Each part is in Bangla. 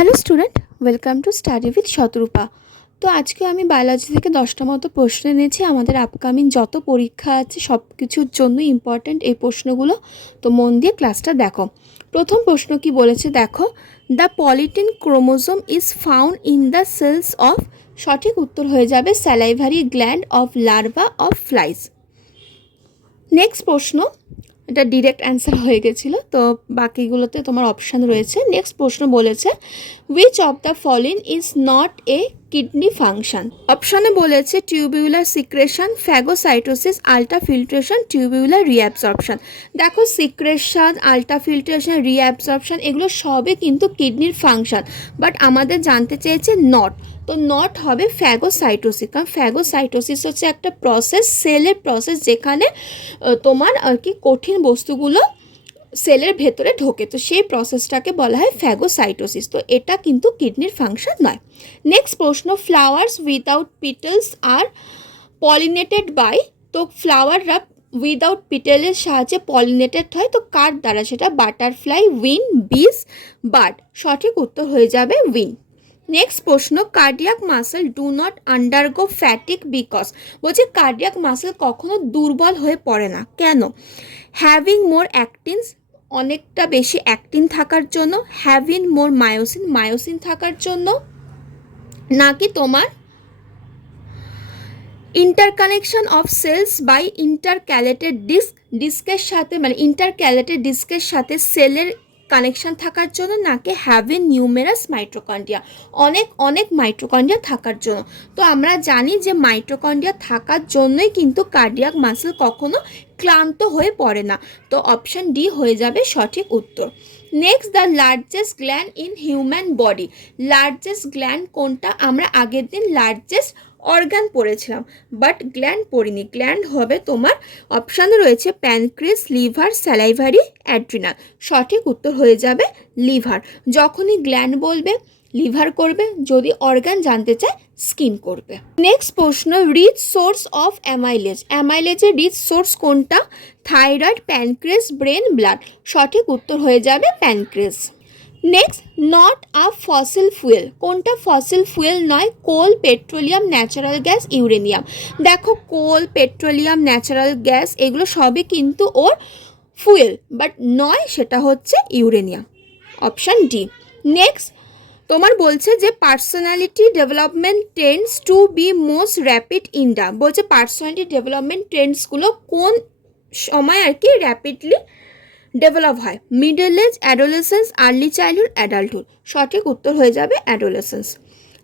Hello student, welcome to study with Shatarupa. তো আজকে আমি বায়োলজি থেকে 10টা মতো প্রশ্ন এনেছি। আমাদের আপকামিং যত পরীক্ষা আছে সব কিছুর জন্য ইম্পর্ট্যান্ট এই প্রশ্নগুলো। তো মন দিয়ে ক্লাসটা দেখো। প্রথম প্রশ্ন কি বলেছে দেখো, the polytene chromosome is found in the cells of, সঠিক উত্তর হয়ে যাবে salivary gland of larva of flies. Next প্রশ্ন, এটা ডিরেক্ট অ্যান্সার হয়ে গেছিলো, তো বাকিগুলোতে তোমার অপশান রয়েছে। নেক্সট প্রশ্ন বলেছে which of the following is not a kidney function. অপশানে বলেছে tubular secretion, phagocytosis, ultrafiltration, tubular reabsorption. দেখো সিক্রেশন, আল্ট্রাফিল্ট্রেশন, রিঅ্যাবজর্পশন এগুলো সবই কিন্তু কিডনির ফাংশন, বাট আমাদের জানতে চেয়েছে নট। তো নট হবে ফ্যাগোসাইটোসিস, কারণ ফ্যাগোসাইটোসিস হচ্ছে একটা প্রসেস, সেলের প্রসেস, যেখানে তোমার আর কি কঠিন বস্তুগুলো সেলের ভেতরে ঢোকে, তো সেই প্রসেসটাকে বলা হয় ফ্যাগোসাইটোসিস। তো এটা কিন্তু কিডনির ফাংশন নয়। নেক্সট প্রশ্ন, flowers without petals are pollinated by, তো ফ্লাওয়াররা উইদাউট পিটেলের সাহায্যে পলিনেটেড হয়, তো কার দ্বারা সেটা? বাটারফ্লাই, উইন, বিস, বার্ড। সঠিক উত্তর হয়ে যাবে উইন। নেক্সট প্রশ্ন, cardiac muscle do not undergo fatigue because, বলছে কার্ডিয়াক মাসেল কখনো দুর্বল হয়ে পড়ে না, কেন? হ্যাভিং মোর অ্যাক্টিনস, অনেকটা বেশি অ্যাক্টিন থাকার জন্য, হ্যাভিং মোর মায়োসিন, মায়োসিন থাকার জন্য, নাকি তোমার interconnection of cells by intercalated disc, ডিস্কের সাথে মানে ইন্টারক্যালেটেড ডিস্কের সাথে সেলের কানেকশন থাকার জন্য, নাকি হ্যাভিং নিউমেরাস মাইটোকন্ড্রিয়া, অনেক অনেক মাইটোকন্ড্রিয়া থাকার জন্য। তো আমরা জানি যে মাইটোকন্ড্রিয়া থাকার জন্যই কিন্তু কার্ডিয়াক মাসেল কখনো ক্লান্ত হয়ে পড়ে না। তো অপশান ডি হয়ে যাবে সঠিক উত্তর। Next, the largest gland in human body, largest gland কোনটা? আমরা আগের দিন লার্জেস্ট অর্গান পড়েছিলাম, বাট গ্ল্যান্ড পড়িনি। গ্ল্যান্ড হবে তোমার, অপশানে রয়েছে প্যানক্রিয়াস, লিভার, স্যালাইভারি, অ্যাড্রিনাল। সঠিক উত্তর হয়ে যাবে লিভার। যখনই গ্ল্যান্ড বলবে লিভার করবে, যদি অর্গান জানতে চায় স্কিন করবে। নেক্সট প্রশ্ন, রিচ সোর্স অফ অ্যামাইলেজ, অ্যামাইলেজের রিচ সোর্স কোনটা? Thyroid, pancreas, brain, blood. সঠিক উত্তর হয়ে যাবে pancreas. Next, not a fossil fuel, কোনটা ফসিল ফুয়েল নয়? Coal, petroleum, natural gas, uranium. দেখো কোল, পেট্রোলিয়াম, ন্যাচারাল গ্যাস এগুলো সবই কিন্তু ওর ফুয়েল, বাট নয় সেটা হচ্ছে ইউরেনিয়াম। Option D. নেক্সট তোমার বলছে যে personality development tends to be most rapid in the, বলছে পার্সোনালিটি ডেভেলপমেন্ট ট্রেন্ডসগুলো কোন সময় আর কি র্যাপিডলি ডেভেলপ হয়? Middle age, adolescence, early childhood, adulthood. সঠিক উত্তর হয়ে যাবে অ্যাডোলেসেন্স।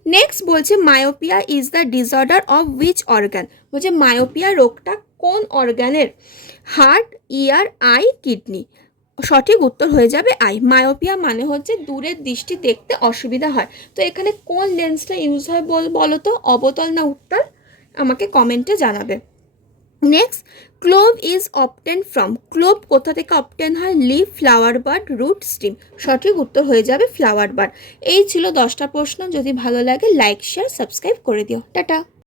নেক্সট বলছে myopia is the disorder of which organ, বলছে মায়োপিয়া রোগটা কোন অর্গানের? Heart, ear, eye, kidney. সঠিক উত্তর হয়ে যাবে আই। মায়োপিয়া মানে হচ্ছে দূরের দৃষ্টি দেখতে অসুবিধা হয়। তো এখানে কোন লেন্সটা ইউজ হয় বলো তো, অবতল না উত্তল? আমাকে কমেন্টে জানাবে। Next, clove is obtain from, clove কোথা থেকে অবটেন হয়? Leaf, flower bud, root, stem. সঠিক উত্তর হয়ে যাবে ফ্লাওয়ার বার্ড। এই ছিল 10টা প্রশ্ন। যদি ভালো লাগে লাইক, শেয়ার, সাবস্ক্রাইব করে দিও। টাটা।